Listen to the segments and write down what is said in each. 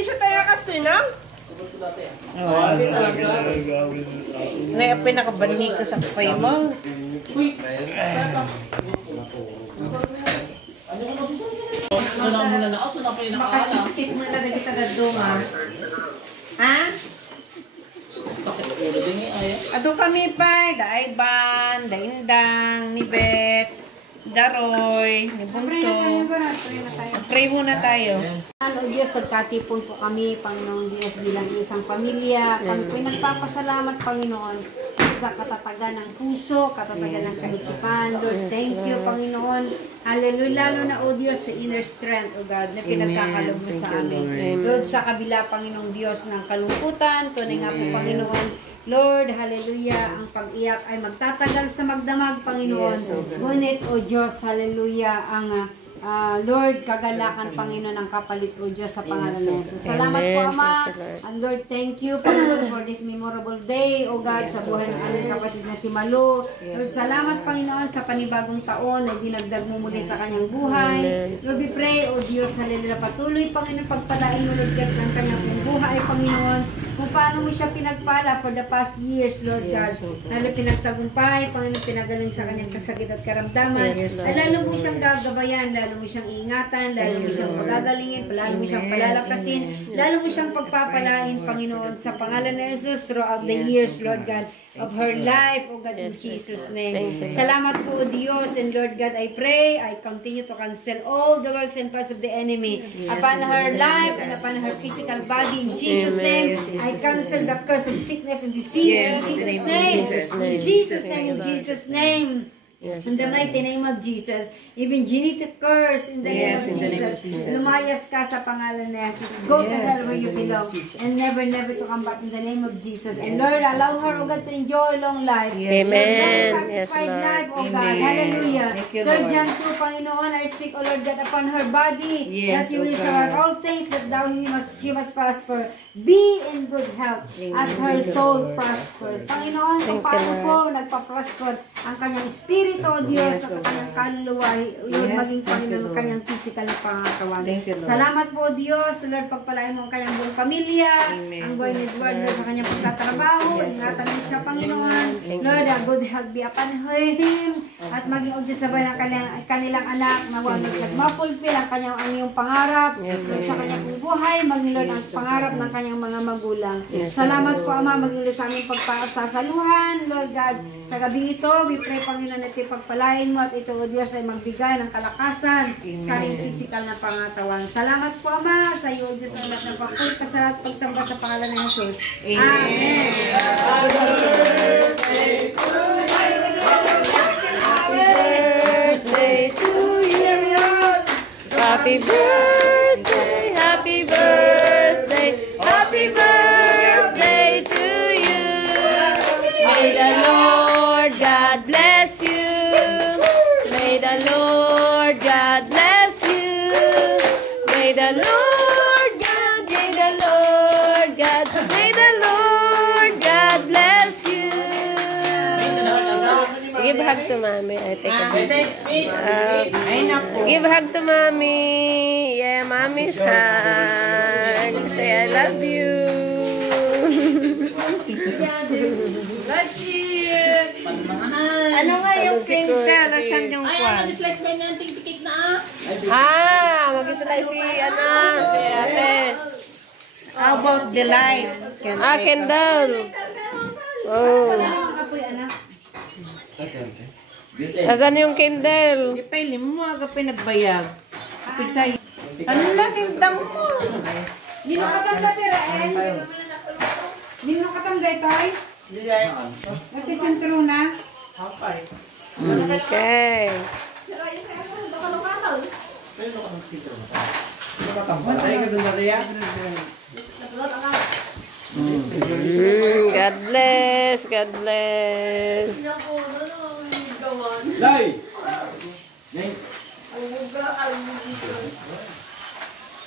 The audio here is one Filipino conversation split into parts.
t-shirt tayo kastoy na? Na pinakabanig ka sa kapay mo. Makachit mo na kita na duma. Ha? Sakit ulo din ay. Ato kami pa, Daiban, Daindang, ni Bet, Daroy, ni Bunso. Pray muna tayo. O Diyos, nagkatipon po kami, Panginoon Diyos, bilang isang pamilya. Kami po'y nagpapasalamat, Panginoon, sa katatagan ng puso, katatagan ng kaisipan. Lord, thank you, Panginoon. Hallelujah, lalo na, O Diyos, sa inner strength, O God, na pinagkakalog mo sa amin. Lord, sa kabila, Panginoong Diyos, ng kalungkutan, tunay nga po, Panginoon, Lord, hallelujah, ang pag-iyak ay magtatagal sa magdamag, Panginoon. Ngunit, O Diyos, hallelujah, ang Lord, kagalakan, Panginoon, ang kapalit, O Diyos, sa pangalan ng Jesus. Salamat po, Ama. And Lord, thank you, Panginoon, for this memorable day, O God, sa buhay ng aming kapatid na si Malu. Lord, salamat, Panginoon, sa panibagong taon na dinagdag mo muli sa kanyang buhay. Lord, we pray, O Diyos, hallelujah, patuloy, Panginoon, pagpalain mo, Lord, ng kanyang buhay, Panginoon, kung paano mo siya pinagpala for the past years, Lord God. Lalo pinagtagumpay, Panginoon, pinagaling sa kanyang kasakit at karamdaman. Lalo mo siyang gagabayan, lalo mo siyang ingatan, lalo mo siyang pagagalingin, lalo mo siyang palalakasin, lalo mo siyang pagpapalain, Panginoon, sa pangalan ng Jesus throughout the years, Lord God, of her life, O God, in Jesus' name. Salamat po, Diyos, and Lord God, I pray, I continue to cancel all the works and plans of the enemy upon her life and upon her physical body, in Jesus' name. I cancel the curse of sickness and disease, in Jesus' name. In Jesus' name, in Jesus' name. In the mighty name of Jesus, even genetic curse in the name of Jesus, lumayas ka sa pangalan ni Jesus. Go to hell where you belong and never to come back in the name of Jesus. And Lord, allow her, O God, to enjoy long life. Amen. Satisfied life, O God. Hallelujah. Lord, John 2, Panginoon, I speak, O Lord God, upon her body, that you will survive all things, that thou she must prosper. Be in good health as her soul prospers. Panginoon, kung paano po nagpa-prosper ang kanyang espiritu, O Diyos, sa kanyang kaluluwa, Lord, maging Panginoon, kanyang physical pangatawan. Salamat po, Diyos. Lord, pagpalain mo ang kanyang buong pamilya, ang buhay ni Edward, Lord, sa kanyang pagtatrabaho, ingatan mo siya, Panginoon. Lord, a good health be upon him, at maging O Diyos, sabay ng kanilang anak, na huwag nagmapulpil ang kanyang iyong pangarap, sa kanyang buhay, maging Lord, ang pangarap ng kanyang mga magulang. Salamat po, Ama, maging sa aming pagpasasaluhan, Lord God, sa gabi ito, we pray, Panginoon, at ipagpalain mo, at ito, O Diyos, ay magbigay ng kalakasan sa aming physical na pangatawan. Salamat po, Ama, sa iyo, O Diyos, ang lahat ng pagpapasalamat at pagsamba sa pangalan ng Jesus. Amen. Happy birthday to you. Happy birthday, happy birthday, happy birthday to you. May the Lord God bless you. May the Lord God bless you. May the Lord God, may the Lord God, may the Lord God bless you. Give hug to Mommy. I take a give hug to Mommy. Yeah, Mommy's hug. Say I love you. Let's see it. Ano nga yung Kinder? Asan yung kwan? Ay, mag-slice ba yung tiktik na mag-slice si ate. How about the light? Kendall. Oh. Asan yung Kendall? Di pa ilim mo, agapay nagbayag. Pigsay. Ano na, tindang mo? Dino katangga piraen? Dino katangga itoy? Nagkisentro na? Okay. God bless, God bless. Day!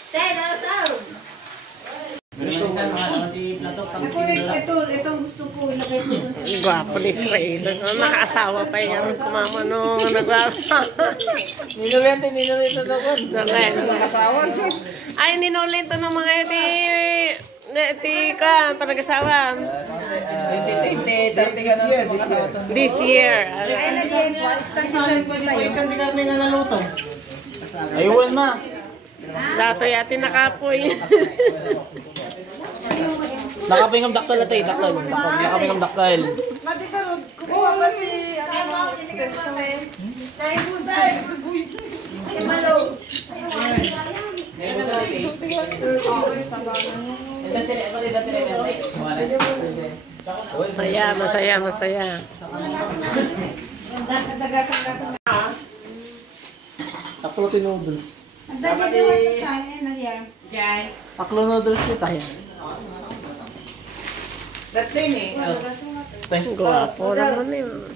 Tay, daw Ako itong gusto ko, ilagay ko dun sa... Gwapo ni Israel. Nakaasawa pa yung kumama nung nagwapa. Ninulento daw ko. Nakaasawa. Ay, ninulento ng mga iti ka, panag-asawa. This year. Ay, nag-iyan po. Station po tayo. Ayun ma. Dato yati nakapoy. Nakapingam daktal ito eh. Nakapingam daktal. Kukuha pa si... Naibusay! Imalo! Masaya. Taklo noodles. Ang dali din mo ito saan eh, nagyar. Jai. Taklo noodles ko tayo. That thing eh. Gwapo naman yun.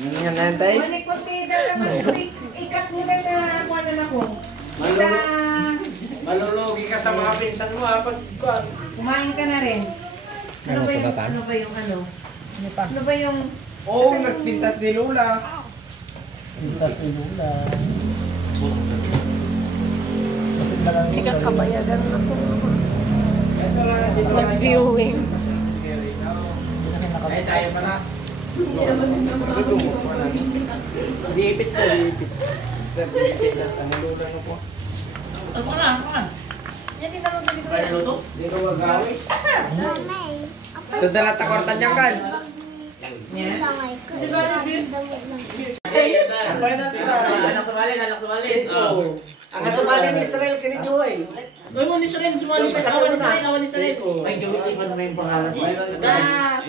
Manik ko pida naman. Ikat mo na ako na ako. Malulugi ka sa mga pinsan mo ha, pag Kumain ka na rin. Ano ba yung ano? Ano ba yung... Oo, nagpintas ni Lula. Sikat kabayagan ako. Ito lang kasi Mag-viewing. ay tayo pa na. Diipit ko, diipit. Pintas ka ni Lula na po. Ano na? Kaya luto? Hindi ko magawis. Ito dala takortan niya kan. Anak sumalin. Ang kasumali ni Israel kini Joy. Uy mo ni Seren, sumali pa. Awan ni Seren. Ay, gawin mo na yung pangalan ko.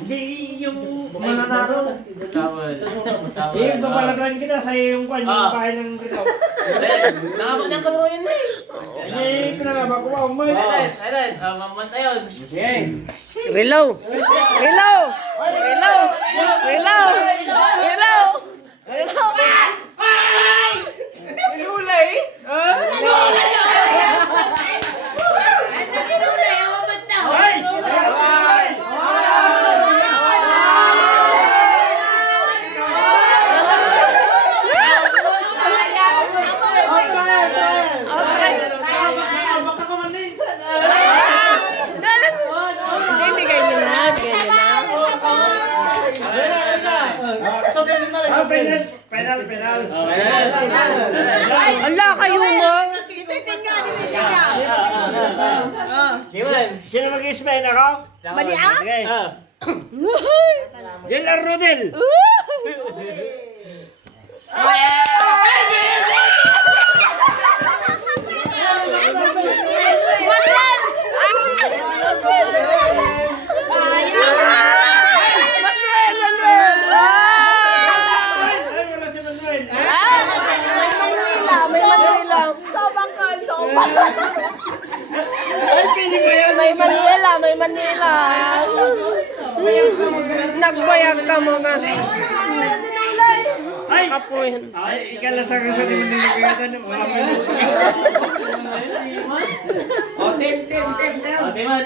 Hindi yung mananaro. Tawad. Eh, papalagan kita sa yung kwan, yung kain ng rito. Nakapag ng kamero yun eh. Eh, pinalaba ko ba? Umalit. Ayun. Mamanta yun. Sige. Reload! Lulay! Bigay niyo na. Penal. Ala, kayo mo! Sino mag-ismail ako? Badi ah? Sige. Dilar Rodel. May Manila. Nagbayag ka mga. Ay! Kapuhin. Ay, ikala sa kaso ni Manila kagatan. Wala pa yun. O, tim. Timan.